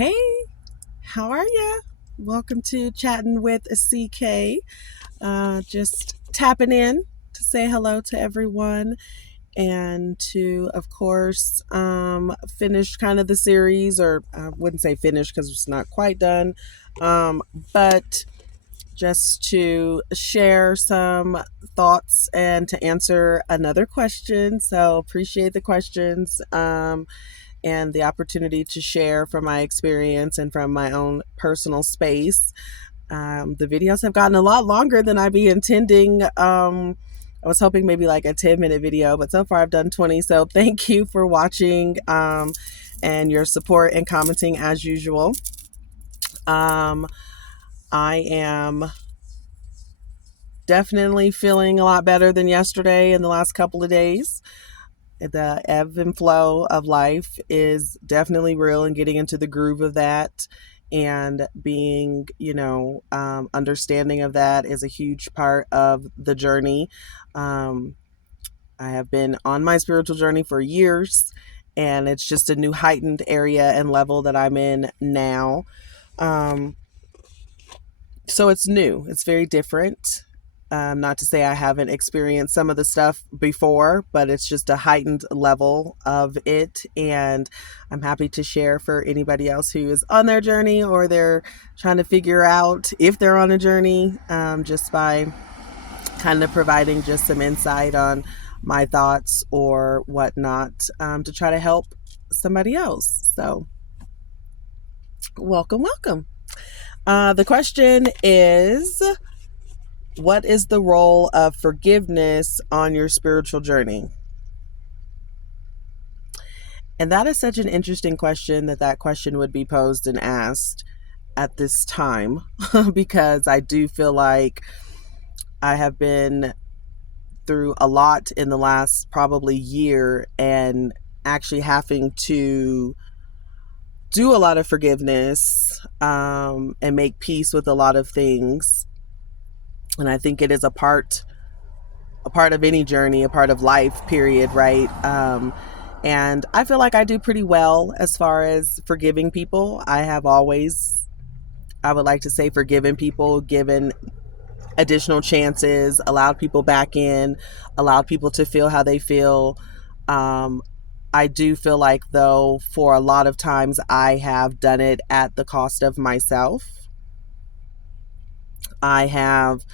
Hey, how are ya? Welcome to Chatting with a CK. Just tapping in to say hello to everyone and to, of course, finish kind of the series, or I wouldn't say finish because it's not quite done, um, but just to share some thoughts and to answer another question. So appreciate the questions. And the opportunity to share from my experience and from my own personal space. The videos have gotten a lot longer than I'd be intending. I was hoping maybe like a 10-minute video, but so far I've done 20. So thank you for watching and your support and commenting as usual. Um, I am definitely feeling a lot better than yesterday in the last couple of days. The ebb and flow of life is definitely real, and getting into the groove of that and being, understanding of that is a huge part of the journey. Um, I have been on my spiritual journey for years, and it's just a new heightened area and level that I'm in now. Um, so it's new, it's very different. Not to say I haven't experienced some of the stuff before, but it's just a heightened level of it. And I'm happy to share for anybody else who is on their journey or they're trying to figure out if they're on a journey, just by kind of providing just some insight on my thoughts or whatnot, to try to help somebody else. So, welcome, welcome. The question is, what is the role of forgiveness on your spiritual journey? And that is such an interesting question that question would be posed and asked at this time because I do feel like I have been through a lot in the last probably year and actually having to do a lot of forgiveness, and make peace with a lot of things. And I think it is a part of any journey, a part of life, period, right? And I feel like I do pretty well as far as forgiving people. I have always, I would like to say, forgiven people, given additional chances, allowed people back in, allowed people to feel how they feel. Um, I do feel like, though, for a lot of times I have done it at the cost of myself. I have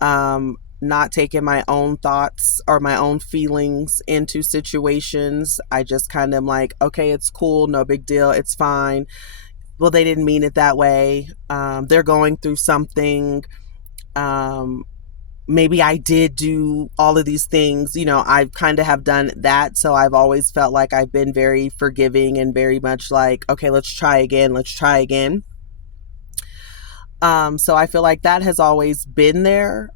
not taken my own thoughts or my own feelings into situations. I just kind of am like, okay, it's cool, no big deal, it's fine. Well, they didn't mean it that way. They're going through something. Maybe I did do all of these things. I kind of have done that. So I've always felt like I've been very forgiving and very much like, okay, let's try again. Let's try again. So I feel like that has always been there.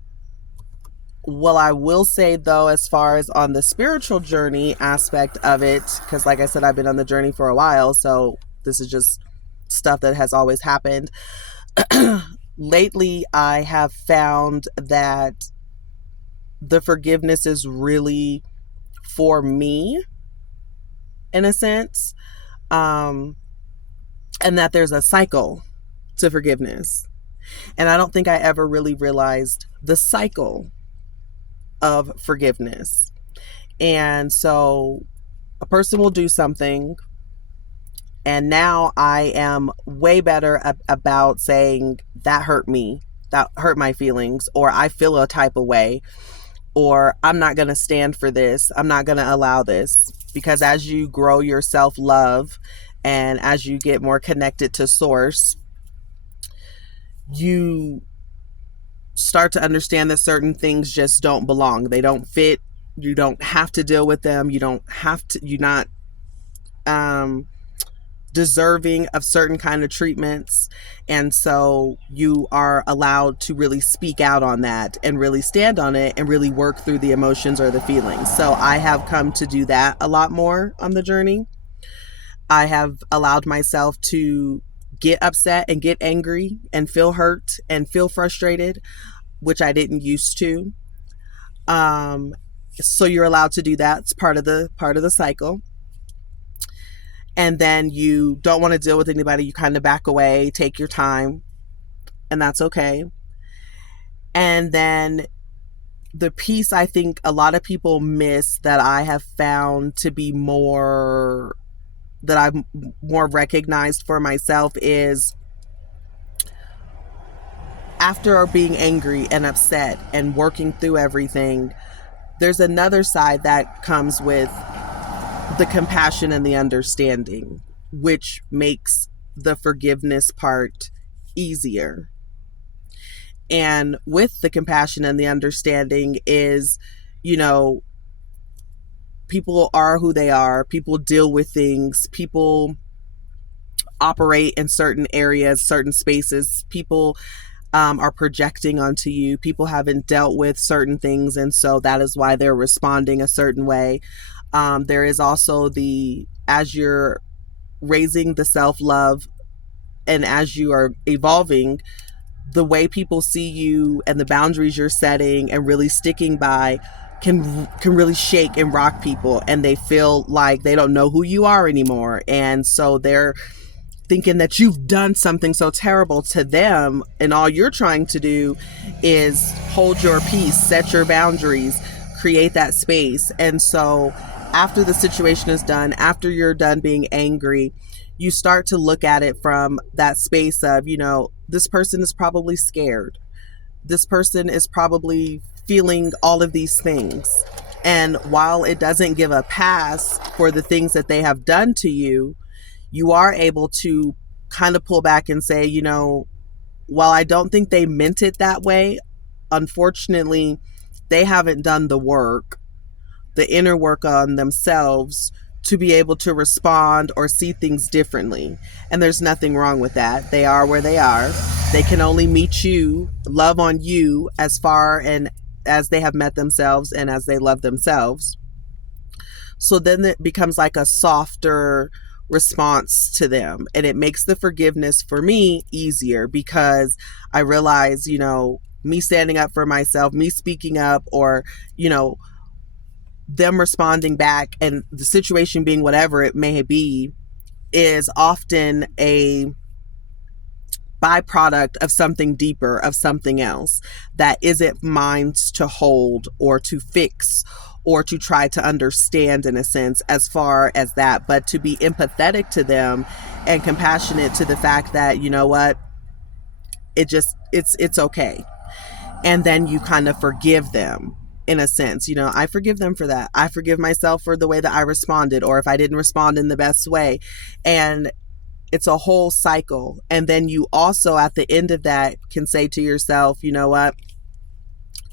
Well, I will say, though, as far as on the spiritual journey aspect of it, because like I said, I've been on the journey for a while, so this is just stuff that has always happened. Lately, I have found that the forgiveness is really for me, in a sense, and that there's a cycle to forgiveness. And I don't think I ever really realized the cycle of forgiveness. And so a person will do something, and now I am way better about saying that hurt me, that hurt my feelings, or I feel a type of way, or I'm not going to stand for this, I'm not going to allow this. Because as you grow your self-love and as you get more connected to source, you start to understand that certain things just don't belong. They don't fit. You don't have to deal with them. You're not deserving of certain kind of treatments. And so you are allowed to really speak out on that and really stand on it and really work through the emotions or the feelings. So I have come to do that a lot more on the journey. I have allowed myself to get upset and get angry and feel hurt and feel frustrated, which I didn't used to. So you're allowed to do that. It's part of the cycle. and then you don't want to deal with anybody, you kind of back away, take your time, and that's okay. And then the piece I think a lot of people miss that I have found to be more, that I've more recognized for myself is after being angry and upset and working through everything, there's another side that comes with the compassion and the understanding, which makes the forgiveness part easier. And with the compassion and the understanding is, you know, people are who they are, people deal with things, people operate in certain areas, certain spaces, people are projecting onto you, people haven't dealt with certain things, and so that is why they're responding a certain way. There is also the, as you're raising the self-love and as you are evolving, the way people see you and the boundaries you're setting and really sticking by can really shake and rock people, and they feel like they don't know who you are anymore, and so they're thinking that you've done something so terrible to them, and all you're trying to do is hold your peace, set your boundaries, create that space. And so after the situation is done, after you're done being angry, you start to look at it from that space of, you know, this person is probably scared. This person is probably feeling all of these things. And while it doesn't give a pass for the things that they have done to you, you are able to kind of pull back and say, you know, while I don't think they meant it that way, unfortunately, they haven't done the work, the inner work on themselves to be able to respond or see things differently. And there's nothing wrong with that. They are where they are. They can only meet you, love on you as far and as they have met themselves and as they love themselves. So then it becomes like a softer response to them. And it makes the forgiveness for me easier because I realize, you know, me standing up for myself, me speaking up, or, you know, them responding back and the situation being whatever it may be is often a byproduct of something deeper, of something else that isn't mine to hold or to fix or to try to understand in a sense as far as that, but to be empathetic to them and compassionate to the fact that, you know what, it's okay. And then you kind of forgive them in a sense. You know, I forgive them for that. I forgive myself for the way that I responded, or if I didn't respond in the best way. And it's a whole cycle. And then you also, at the end of that, can say to yourself, you know what?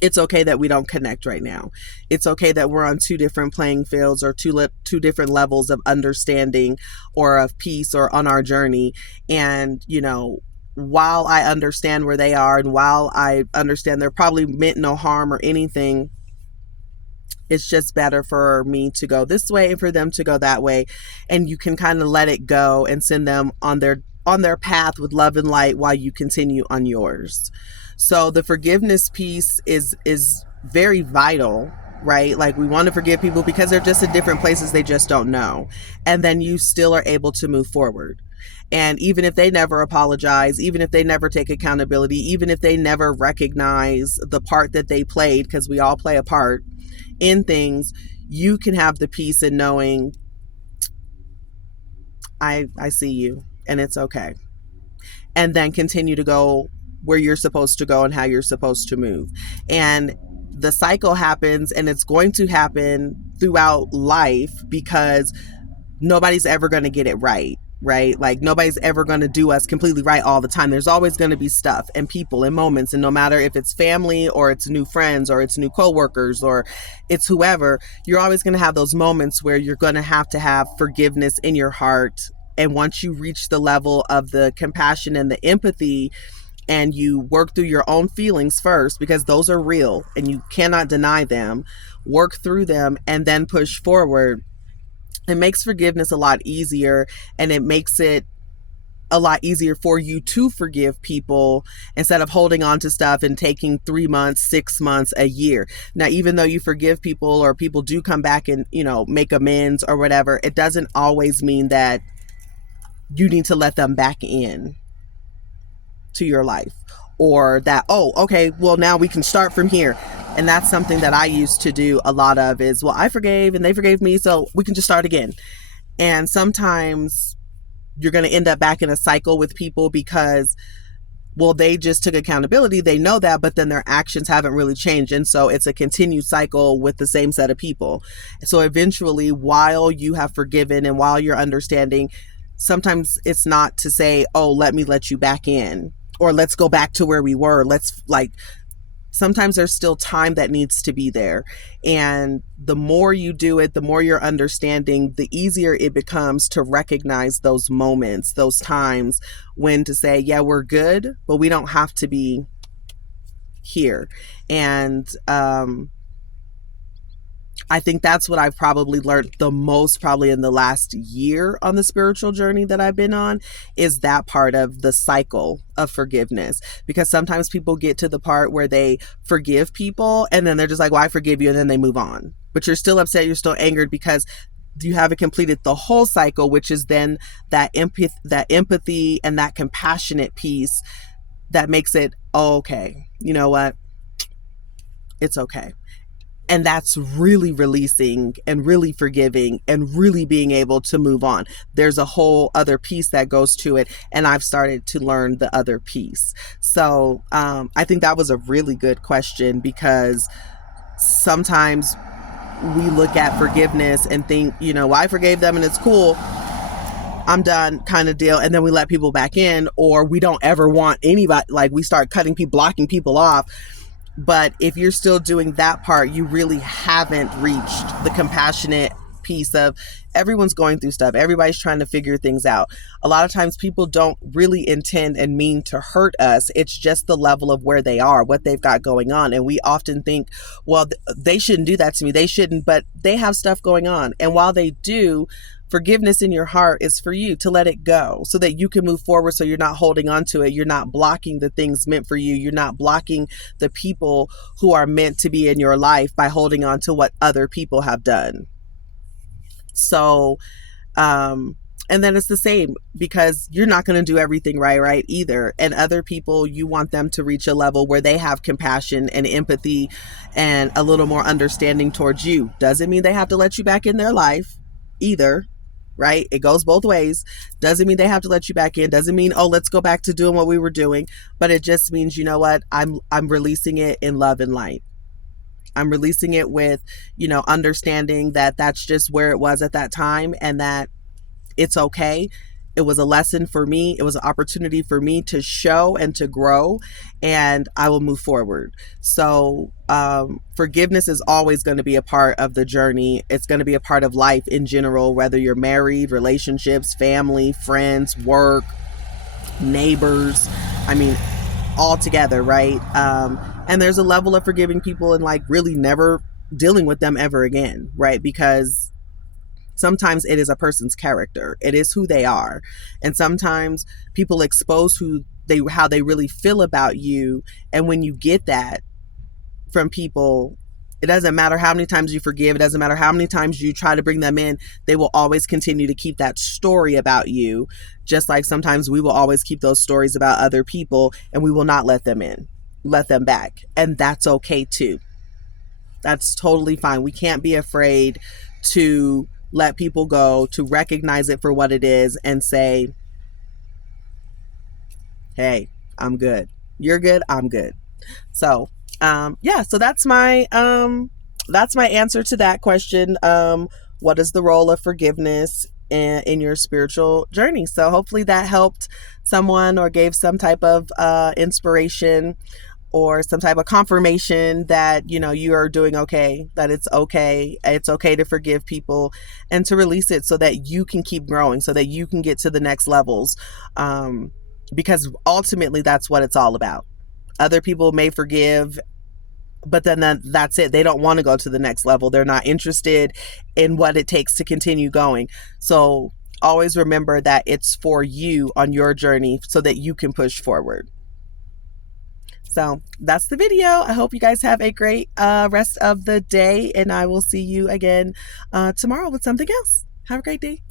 It's okay that we don't connect right now. It's okay that we're on two different playing fields or two different levels of understanding or of peace or on our journey. And, you know, while I understand where they are and while I understand they're probably meant no harm or anything, it's just better for me to go this way and for them to go that way. And you can kind of let it go and send them on their path with love and light while you continue on yours. So the forgiveness piece is very vital, right? Like, we want to forgive people because they're just in different places, they just don't know. And then you still are able to move forward. And even if they never apologize, even if they never take accountability, even if they never recognize the part that they played, because we all play a part in things, you can have the peace in knowing I see you and it's okay. And then continue to go where you're supposed to go and how you're supposed to move. And the cycle happens, and it's going to happen throughout life because nobody's ever going to get it right. Right? Like, nobody's ever going to do us completely right all the time. There's always going to be stuff and people and moments. And no matter if it's family or it's new friends or it's new coworkers or it's whoever, you're always going to have those moments where you're going to have forgiveness in your heart. And once you reach the level of the compassion and the empathy, and you work through your own feelings first, because those are real and you cannot deny them, work through them and then push forward. It makes forgiveness a lot easier, and it makes it a lot easier for you to forgive people instead of holding on to stuff and taking 3 months, 6 months, a year. Now, even though you forgive people or people do come back and, make amends or whatever, it doesn't always mean that you need to let them back in to your life, or that, oh, okay, well, now we can start from here. And that's something that I used to do a lot of is, well, I forgave and they forgave me, so we can just start again. And sometimes you're going to end up back in a cycle with people because, well, they just took accountability. They know that, but then their actions haven't really changed. And so it's a continued cycle with the same set of people. So eventually, while you have forgiven and while you're understanding, sometimes it's not to say, oh, let me let you back in, or let's go back to where we were. Sometimes there's still time that needs to be there. And the more you do it, the more you're understanding, the easier it becomes to recognize those moments, those times when to say, yeah, we're good, but we don't have to be here. And I think that's what I've probably learned the most, probably in the last year on the spiritual journey that I've been on, is that part of the cycle of forgiveness. Because sometimes people get to the part where they forgive people and then they're just like, well, I forgive you, and then they move on. But you're still upset, you're still angered because you haven't completed the whole cycle, which is then that empathy and that compassionate piece that makes it, oh, okay, you know what? It's okay. And that's really releasing and really forgiving and really being able to move on. There's a whole other piece that goes to it. And I've started to learn the other piece. So I think that was a really good question, because sometimes we look at forgiveness and think, well, I forgave them and it's cool, I'm done, kind of deal. And then we let people back in, or we don't ever want anybody, like we start blocking people off. But if you're still doing that part, you really haven't reached the compassionate piece of everyone's going through stuff. Everybody's trying to figure things out. A lot of times people don't really intend and mean to hurt us. It's just the level of where they are, what they've got going on. And we often think, well, they shouldn't do that to me. They shouldn't, but they have stuff going on. And while they do, forgiveness in your heart is for you to let it go so that you can move forward, so you're not holding on to it. You're not blocking the things meant for you. You're not blocking the people who are meant to be in your life by holding on to what other people have done. So, and then it's the same, because you're not going to do everything right either. And other people, you want them to reach a level where they have compassion and empathy and a little more understanding towards you. Doesn't mean they have to let you back in their life either. Right? It goes both ways. Doesn't mean they have to let you back in. Doesn't mean, oh, let's go back to doing what we were doing. But it just means, you know what? I'm releasing it in love and light. I'm releasing it with, understanding that that's just where it was at that time, and that it's okay. It was a lesson for me. It was an opportunity for me to show and to grow, and I will move forward. So forgiveness is always going to be a part of the journey. It's going to be a part of life in general, whether you're married, relationships, family, friends, work, neighbors. I mean, all together, right? And there's a level of forgiving people and really never dealing with them ever again, right? Because sometimes it is a person's character. It is who they are. And sometimes people expose how they really feel about you. And when you get that from people, it doesn't matter how many times you forgive. It doesn't matter how many times you try to bring them in. They will always continue to keep that story about you. Just like sometimes we will always keep those stories about other people, and we will not let them back. And that's okay too. That's totally fine. We can't be afraid to let people go, to recognize it for what it is and say, hey, I'm good. You're good. I'm good. So, so that's my answer to that question. What is the role of forgiveness in your spiritual journey? So hopefully that helped someone or gave some type of inspiration or some type of confirmation that, you are doing okay, that it's okay. It's okay to forgive people and to release it so that you can keep growing, so that you can get to the next levels. Because ultimately that's what it's all about. Other people may forgive, but then that's it. They don't want to go to the next level. They're not interested in what it takes to continue going. So always remember that it's for you on your journey so that you can push forward. So that's the video. I hope you guys have a great rest of the day, and I will see you again tomorrow with something else. Have a great day.